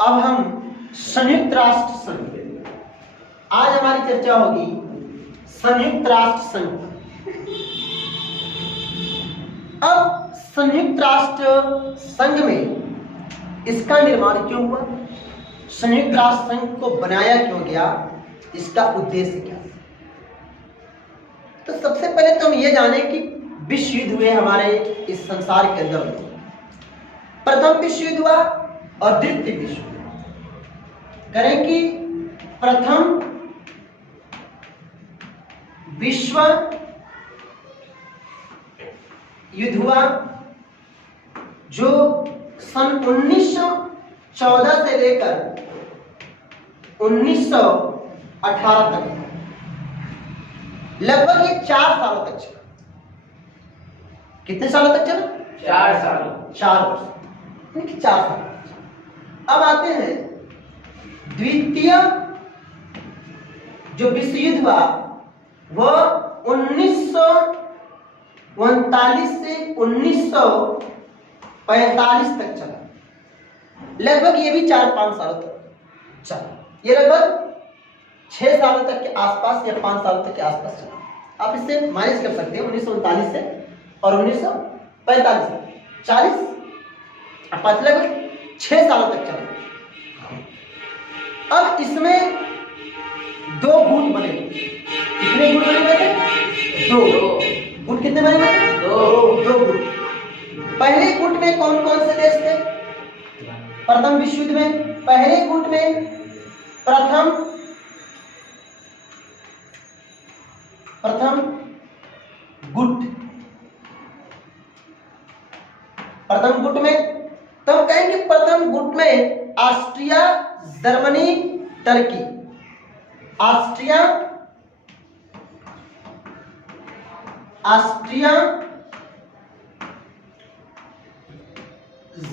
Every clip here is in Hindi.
अब हम संयुक्त राष्ट्र संघ, आज हमारी चर्चा होगी संयुक्त राष्ट्र संघ। अब संयुक्त राष्ट्र संघ में इसका निर्माण क्यों हुआ, संयुक्त राष्ट्र संघ को बनाया क्यों गया, इसका उद्देश्य क्या है। तो सबसे पहले तो हम ये जानें कि विश्व युद्ध हुए हमारे इस संसार के अंदर में। प्रथम विश्व युद्ध हुआ और द्वितीय विश्व युद्ध। करें कि प्रथम विश्व युद्ध हुआ जो सन 1914 से लेकर 1918 तक, लगभग ये 4 सालों तक चला। कितने सालों तक चला? 4 साल, 4 वर्ष, 4 साल। अब आते हैं द्वितीय जो विश्व युद्ध हुआ वह 1939 से 1945 तक चला। लगभग ये भी 4-5 सालों तक चला। ये लगभग 6 सालों तक के आसपास या 5 सालों तक के आसपास चला। आप इससे माइनस कर सकते हैं 1939 से और 1945 तक, 40 लगभग 6 सालों तक चला। अब इसमें 2 गुट बने। कितने गुट बने हुए थे? 2 गुट। कितने बने हुए थे? 2 गुट। पहले गुट में कौन कौन से देश थे? प्रथम विश्व युद्ध में पहले गुट में प्रथम गुट में तो हम कहेंगे प्रथम गुट में Austria, Germany, Turkey. Austria,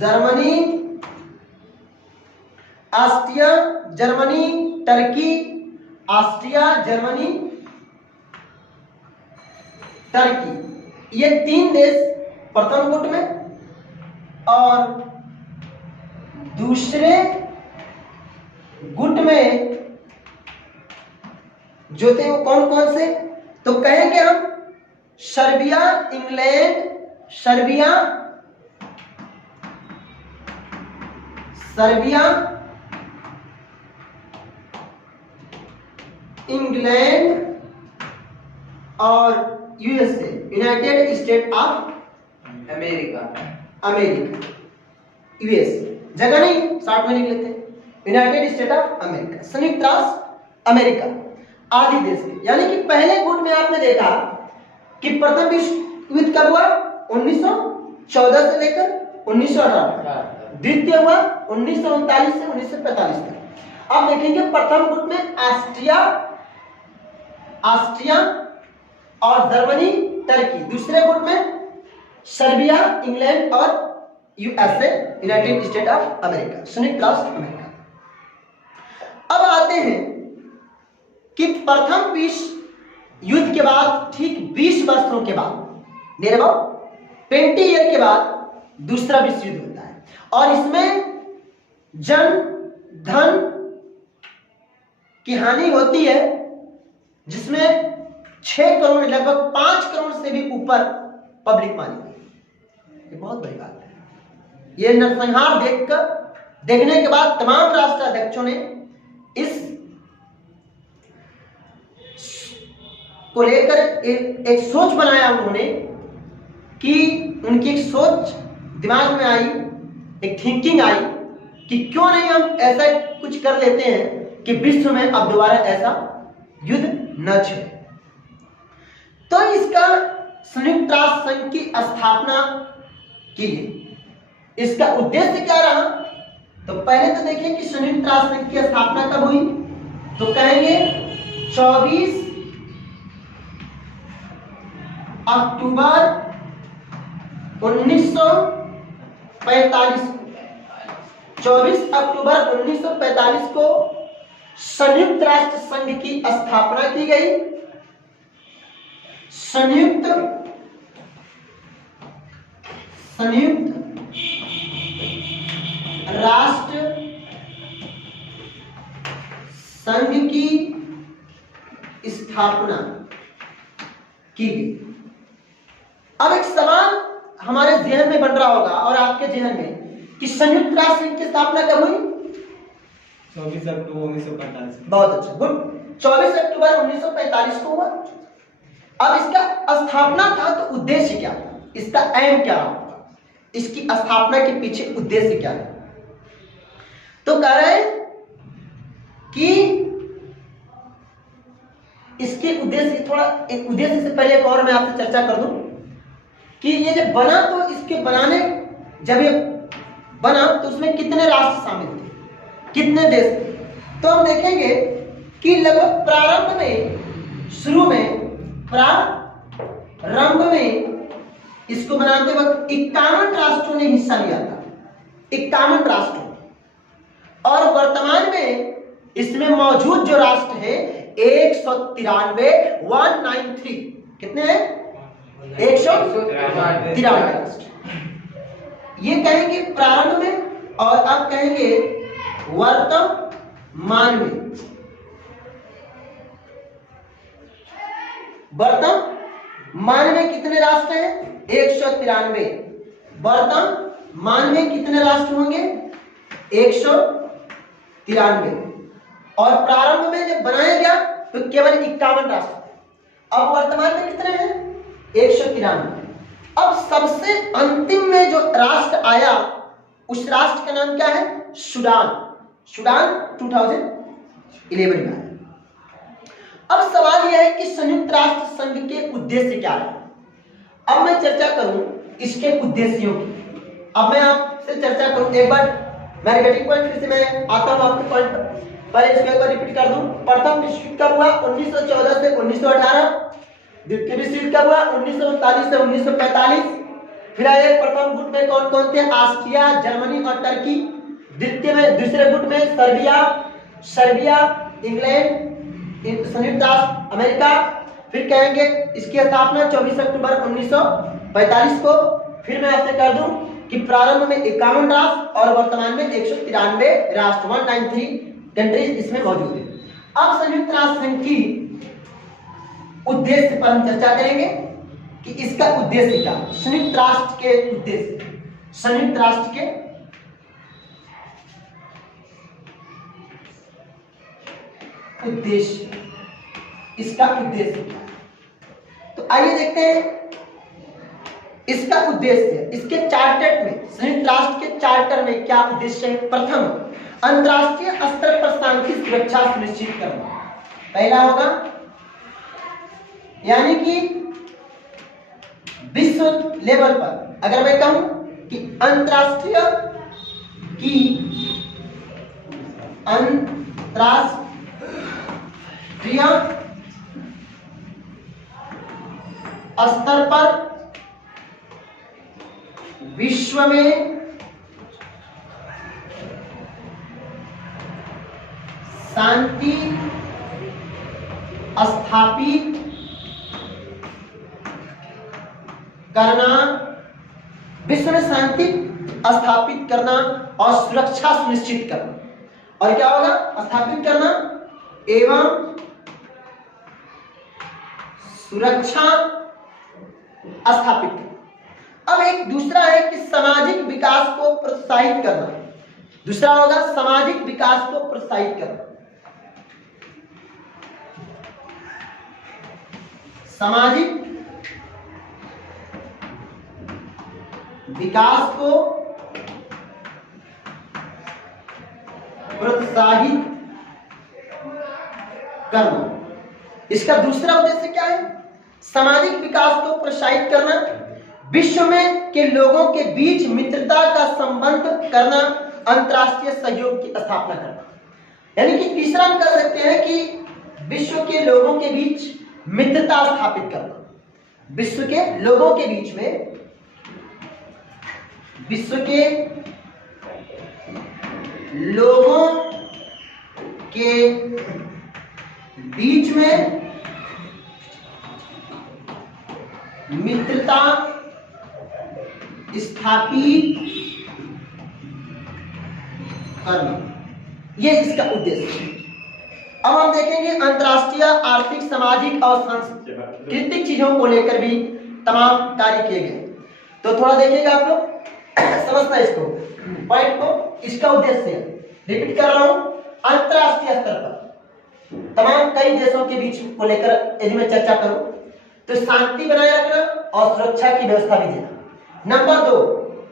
Germany, Turkey, Austria, Germany, Turkey, ये 3 देश प्रथम गुट में। और दूसरे गुट में जो थे वो कौन कौन से, तो कहेंगे हम सर्बिया, इंग्लैंड, और USA, United state of America, US, जगह नहीं शॉर्ट में लिख लेते हैं, यूनाइटेड स्टेट ऑफ अमेरिका, संयुक्त राष्ट्र अमेरिका आदि देश के। यानी कि पहले गुट में आपने देखा कि प्रथम विश्व युद्ध कब हुआ? 1914 से लेकर 1918। द्वितीय हुआ 1939 से 1945 तक। अब देखेंगे प्रथम गुट में ऑस्ट्रिया और जर्मनी, टर्की। दूसरे गुट में सर्बिया, इंग्लैंड और USA, United state of America, संयुक्त राष्ट्र अमेरिका। अब आते हैं कि प्रथम विश्व युद्ध के बाद ठीक 20 वर्षों के बाद, नियर अबाउट 20 ईयर के बाद दूसरा विश्व युद्ध होता है। और इसमें जन धन की हानि होती है, जिसमें 6 करोड़, लगभग 5 करोड़ से भी ऊपर पब्लिक मारी गई। ये बहुत बड़ी बात है। ये नरसंहार देखने के बाद तमाम राष्ट्राध्यक्षों ने इस को लेकर एक सोच बनाया उन्होंने, कि उनकी एक सोच दिमाग में आई, एक थिंकिंग आई कि क्यों नहीं हम ऐसा कुछ कर लेते हैं कि विश्व में अब दोबारा ऐसा युद्ध न छिड़े। तो इसका संयुक्त राष्ट्र संघ की स्थापना की गई। इसका उद्देश्य क्या रहा? तो पहले तो देखिए कि संयुक्त राष्ट्र संघ की स्थापना कब हुई, तो कहेंगे 24 अक्टूबर 1945। 24 अक्टूबर 1945 को संयुक्त राष्ट्र संघ की स्थापना की गई। संयुक्त राष्ट्र संघ की स्थापना की गई। अब एक सवाल हमारे जहन में बन रहा होगा और आपके जहन में कि संयुक्त राष्ट्र संघ की स्थापना कब हुई? 24 अक्टूबर 1945। बहुत अच्छा, गुड। 24 अक्टूबर 1945 को हुआ। अब इसका स्थापना था तो उद्देश्य क्या था, इसका एम क्या होगा, इसकी स्थापना के पीछे उद्देश्य क्या है? तो कह रहे हैं कि इसके उद्देश्य, थोड़ा एक उद्देश्य से पहले एक और मैं आपसे चर्चा कर दूं कि ये जब बना तो इसके बनाने, जब ये बना तो उसमें कितने राष्ट्र शामिल थे, कितने देश थे? तो हम देखेंगे कि लगभग प्रारंभ में, शुरू में, प्रारंभ में इसको बनाते वक्त 51 राष्ट्रों ने हिस्सा लिया था, 51 राष्ट्रों। और वर्तमान में इसमें मौजूद जो राष्ट्र है 193, 193, कितने हैं? 193 राष्ट्र। ये कहेंगे प्रारंभ में, और अब कहेंगे वर्तमान में। वर्तमान में कितने राष्ट्र हैं? 193। वर्तमान में कितने राष्ट्र होंगे? 193। और प्रारंभ में जब बनाया गया तो केवल 51 राष्ट्र थे। अब वर्तमान में कितने हैं? 193। अब सबसे अंतिम में जो राष्ट्र आया उस राष्ट्र का नाम क्या है? सूडान। सूडान 2011 में आया। अब सवाल यह है कि संयुक्त राष्ट्र संघ के उद्देश्य क्या है? अब मैं चर्चा करूं इसके उद्देश्यों की। अब मैं आपसे चर्चा करूं, एक बार मैं रिपीटिंग पॉइंट फिर से मैं आता हूं आपके पॉइंट पर, पहले इसको एक बार रिपीट कर दूं। प्रथम विश्व युद्ध कब हुआ? 1914 से 1918। द्वितीय विश्व युद्ध कब हुआ? 1939 से 1945। फिर आए प्रथम गुट में कौन कौन थे? ऑस्ट्रिया, जर्मनी और टर्की। द्वितीय में, दूसरे गुट में सर्बिया, इंग्लैंड, संयुक्त राष्ट्र अमेरिका। फिर कहेंगे इसकी स्थापना 24 अक्टूबर 1945 को। फिर मैं आपसे कर दूं कि प्रारंभ में 51 राष्ट्र और वर्तमान में 193 राष्ट्र, 193 कंट्रीज इसमें मौजूद है। अब संयुक्त राष्ट्र संघ की उद्देश्य पर हम चर्चा करेंगे कि इसका उद्देश्य क्या? संयुक्त राष्ट्र के उद्देश्य, संयुक्त राष्ट्र के उद्देश्य, इसका उद्देश्य क्या है? तो आइए देखते हैं इसका उद्देश्य। इसके चार्टर में, संयुक्त राष्ट्र के चार्टर में क्या उद्देश्य है? प्रथम, अंतरराष्ट्रीय स्तर पर शांति सुरक्षा सुनिश्चित करना पहला होगा, यानी कि विश्व लेवल पर अगर मैं कहूं कि अंतरराष्ट्रीय स्तर पर विश्व में शांति स्थापित करना, विश्व में शांति स्थापित करना और सुरक्षा सुनिश्चित करना। और क्या होगा? स्थापित करना एवं सुरक्षा स्थापित करना। अब एक दूसरा है कि सामाजिक विकास को प्रोत्साहित करना। दूसरा होगा सामाजिक विकास को प्रोत्साहित करना। सामाजिक विकास को प्रोत्साहित करना। इसका दूसरा उद्देश्य क्या है? सामाजिक विकास को प्रोत्साहित करना, विश्व में के लोगों के बीच मित्रता का संबंध करना, अंतरराष्ट्रीय सहयोग की स्थापना करना। यानी कि तीसरा हम कह सकते हैं कि विश्व के लोगों के बीच मित्रता स्थापित करना, विश्व के लोगों के बीच में, विश्व के लोगों के बीच में मित्रता स्थापित करना, यह इसका उद्देश्य है। अब हम देखेंगे अंतर्राष्ट्रीय आर्थिक, सामाजिक और सांस्कृतिक चीजों को लेकर भी तमाम कार्य किए गए। तो थोड़ा देखिएगा आप लोग, समझना इसको, पॉइंट को, इसका उद्देश्य रिपीट कर रहा हूं, अंतर्राष्ट्रीय स्तर पर तमाम कई देशों के बीच को लेकर यदि मैं चर्चा करूं तो शांति बनाए रखना और सुरक्षा की व्यवस्था भी देना। नंबर 2,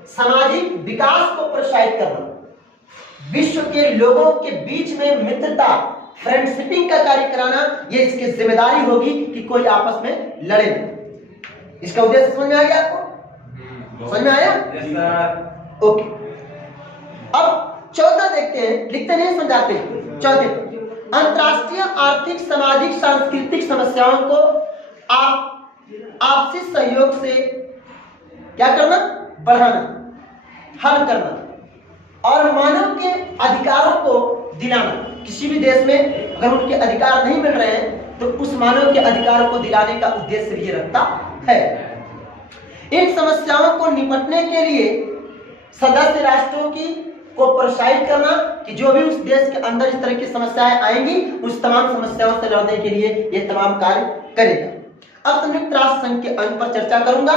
सामाजिक विकास को प्रोत्साहित करना, विश्व के लोगों के बीच में मित्रता, फ्रेंडशिपिंग का कार्य कराना, ये इसकी जिम्मेदारी होगी कि कोई आपस में लड़े नहीं। इसका उद्देश्य समझ में आ गया आपको? समझ में आया? ओके। अब 14 देखते हैं, लिखते नहीं समझाते हैं। 14, अंतर्राष्ट्रीय आर्थिक, सामाजिक, सांस्कृतिक समस्याओं को आपसी सहयोग से क्या करना? बढ़ाना, हल करना और मानव के अधिकारों को दिलाना। किसी भी देश में अगर उनके अधिकार नहीं मिल रहे हैं तो उस मानव के अधिकार को दिलाने का उद्देश्य भी रखता है। इन समस्याओं को निपटने के लिए सदस्य राष्ट्रों को प्रोत्साहित करना कि जो भी उस देश के अंदर इस तरह की समस्याएं आएंगी उस तमाम समस्याओं से लड़ने के लिए ये तमाम कार्य करेगा। अब संयुक्त राष्ट्र संघ के अंग पर चर्चा करूंगा,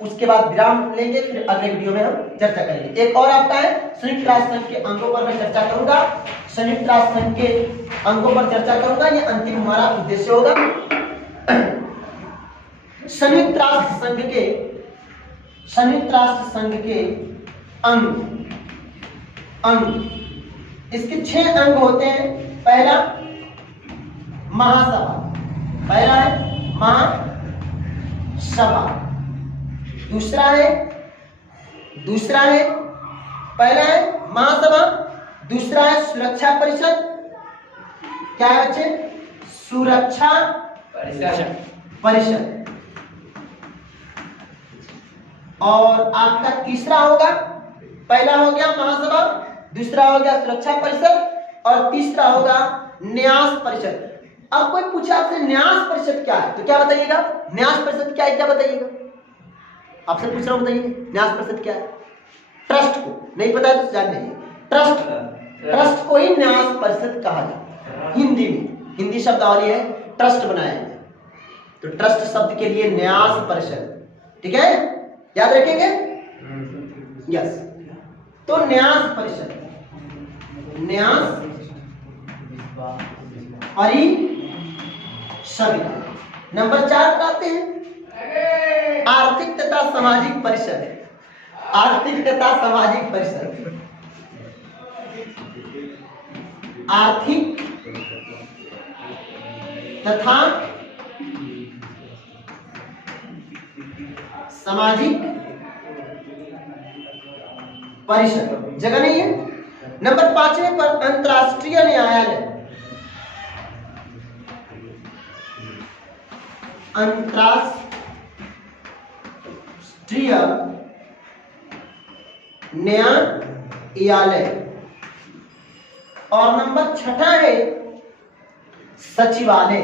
उसके बाद विराम लेंगे, फिर अगले वीडियो में हम चर्चा करेंगे। एक और आपका है संयुक्त राष्ट्र संघ के अंगों पर मैं चर्चा करूंगा, संयुक्त राष्ट्र संघ के अंगों पर चर्चा करूंगा, ये अंतिम हमारा उद्देश्य होगा। संयुक्त राष्ट्र संघ के अंग इसके 6 अंग होते हैं। पहला महासभा, पहला है महासभा, दूसरा है पहला है महासभा, दूसरा है सुरक्षा परिषद, क्या है बच्चे? सुरक्षा परिषद। और आपका तीसरा होगा, पहला हो गया महासभा, दूसरा हो गया सुरक्षा परिषद और तीसरा होगा न्यास परिषद। अब कोई पूछा आपसे न्यास परिषद क्या है तो क्या बताइएगा? न्यास परिषद क्या है, क्या बताइएगा? आपसे पूछ रहा हूं, बताइए न्यास परिषद क्या है? ट्रस्ट को नहीं पता है तो जान लीजिए, ट्रस्ट को ही न्यास परिषद कहा जाता है। हिंदी में, हिंदी शब्दावली है, ट्रस्ट बनाया है तो ट्रस्ट शब्द के लिए न्यास परिषद, ठीक है, याद रखेंगे? यस। तो न्यास परिषद, न्यास परिषद। नंबर 4 पर आते हैं आर्थिक तथा सामाजिक परिषद, आर्थिक तथा सामाजिक परिषद, आर्थिक तथा सामाजिक परिषद, जगह नहीं है। नंबर 5वें पर अंतर्राष्ट्रीय न्यायालय, अंतर्राष्ट्रीय न्यायालय। और नंबर 6 है सचिवालय।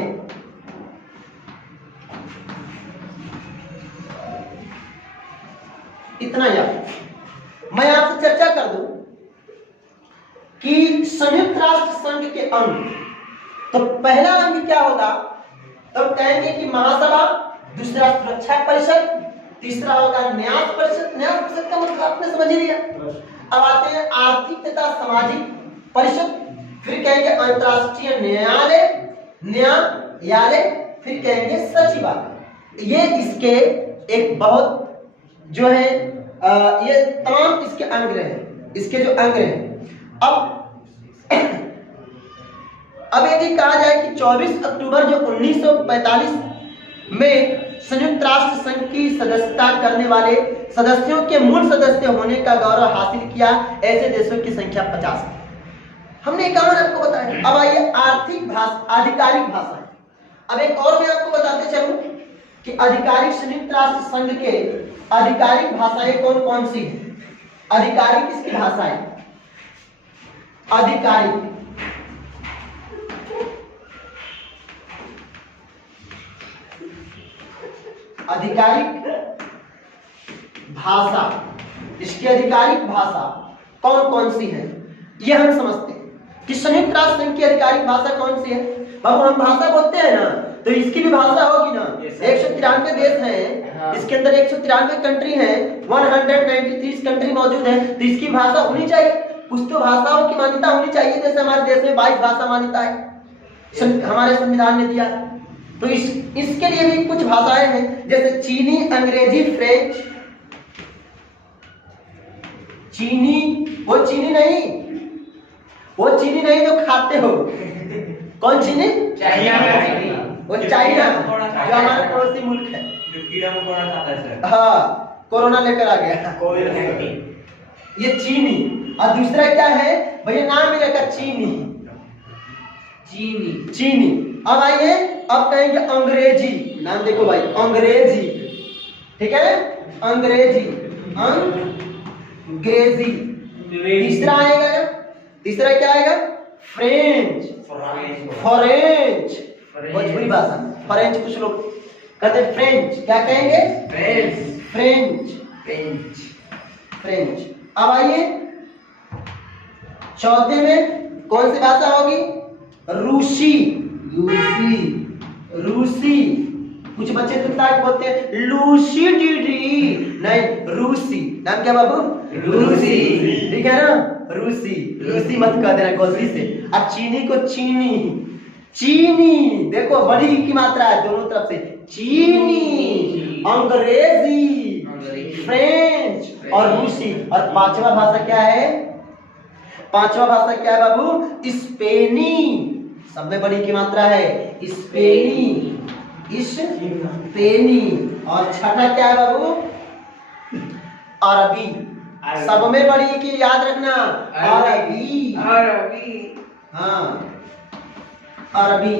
इतना याद। मैं आपसे चर्चा कर दूं कि संयुक्त राष्ट्र संघ के अंग, तो पहला अंग क्या होगा? तो कहेंगे कि महासभा, दूसरा सुरक्षा परिषद, तीसरा होगा न्यास परिषद। न्यास परिषद का मतलब आपने समझ ही लिया। अब आते हैं आर्थिक तथा सामाजिक परिषद, फिर कहेंगे अंतर्राष्ट्रीय न्यायालय, फिर कहेंगे सचिवालय। ये इसके एक बहुत जो है ये तमाम इसके अंग रहे, इसके जो अंग रहे। अब यदि कहा जाए कि 24 अक्टूबर जो 1945 में संयुक्त राष्ट्र संघ की सदस्यता करने वाले सदस्यों के मूल सदस्य होने का गौरव हासिल किया, ऐसे देशों की संख्या 50 है। हमने 51 आपको बताया। अब आइए आर्थिक भाषा, आधिकारिक भाषा। अब एक और मैं आपको बताते चलूं कि आधिकारिक संयुक्त राष्ट्र संघ के आधिकारिक भाषाएं कौन कौन सी है? आधिकारिक किसकी भाषा है? आधिकारिक भाषा, इसकी आधिकारिक भाषा कौन कौन सी है ये हम समझते हैं। कि संयुक्त राष्ट्र संघ की आधिकारिक भाषा कौन सी है? बाबू हम भाषा बोलते हैं ना, तो इसकी भी भाषा होगी ना। 193 देश हैं, हाँ। इसके अंदर 193 कंट्री हैं, 193 कंट्री मौजूद है, तो इसकी भाषा होनी चाहिए। कुछ तो भाषाओं की मान्यता होनी चाहिए। जैसे हमारे देश में 22 भाषा मान्यता है, हमारे संविधान ने दिया। तो इसके लिए भी कुछ भाषाएं हैं, जैसे चीनी, अंग्रेजी, फ्रेंच। चीनी, वो चीनी नहीं जो खाते हो। कौन चीनी? चाइना वो चाइना, जो हमारा पड़ोसी मुल्क है। जो कीड़ा मकोड़ा खाता है सर। हाँ, कोरोना लेकर आ गया। ये चीनी। और दूसरा क्या है भैया, नाम ही रखा चीनी। चीनी। अब आइए, अब कहेंगे अंग्रेजी। नाम देखो भाई, अंग्रेजी, ठीक है, अंग्रेजी। तीसरा आएगा, तीसरा क्या आएगा? फ्रेंच। भोजपुरी भाषा फ्रेंच, कुछ लोग कहते हैं फ्रेंच। क्या कहेंगे? फ्रेंच। अब आइए, चौथे में कौन सी भाषा होगी? रूसी। कुछ बच्चे तो बोलते हैं लूसी दीदी, नहीं रूसी। नाम क्या बाबू? रूसी, ठीक है ना? रूसी मत कह देना गलती से। अब चीनी को चीनी देखो, बड़ी की मात्रा है दोनों तरफ से। चीनी, अंग्रेजी, फ्रेंच और रूसी। और पांचवा भाषा क्या है? पांचवा भाषा क्या है बाबू? स्पेनी। सब में बड़ी की मात्रा है, स्पेनी। और छठा क्या है बाबू? अरबी। सब में बड़ी की याद रखना, अरबी। हाँ, अरबी।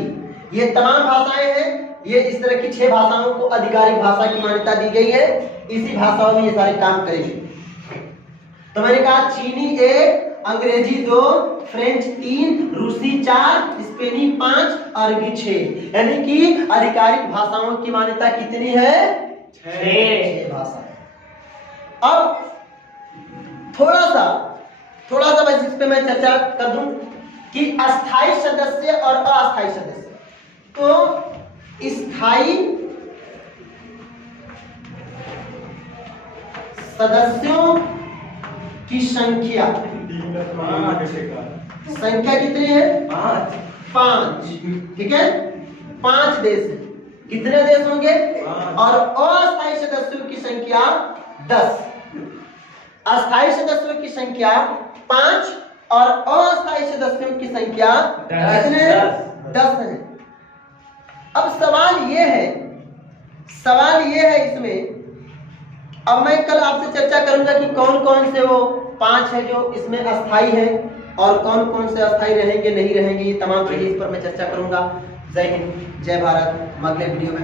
ये तमाम भाषाएं हैं। ये इस तरह की 6 भाषाओं को आधिकारिक भाषा की मान्यता दी गई है। इसी भाषाओं में ये सारे काम करेंगे। तो मैंने कहा चीनी 1, अंग्रेजी 2, फ्रेंच 3, रूसी 4, स्पेनी 5, अरबी 6। यानी कि आधिकारिक भाषाओं की मान्यता कितनी है? 6 भाषा। अब थोड़ा सा बस इस पे मैं चर्चा कर दूं कि अस्थायी सदस्य और अस्थायी सदस्य। तो स्थायी सदस्यों की संख्या कितनी है? 5। ठीक है, 5 देश है। कितने देश होंगे? और अस्थायी सदस्यों की संख्या 10। अस्थायी सदस्यों की संख्या 5 और अस्थायी सदस्यों की संख्या कितने? 10 है। अब सवाल ये है इसमें, अब मैं कल आपसे चर्चा करूंगा कि कौन कौन से वो 5 है जो इसमें अस्थायी है और कौन कौन से अस्थायी रहेंगे नहीं रहेंगे। ये तमाम चीजें इस पर मैं चर्चा करूंगा। जय हिंद, जय भारत। अगले वीडियो में